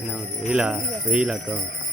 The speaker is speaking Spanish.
No, veí la, veí.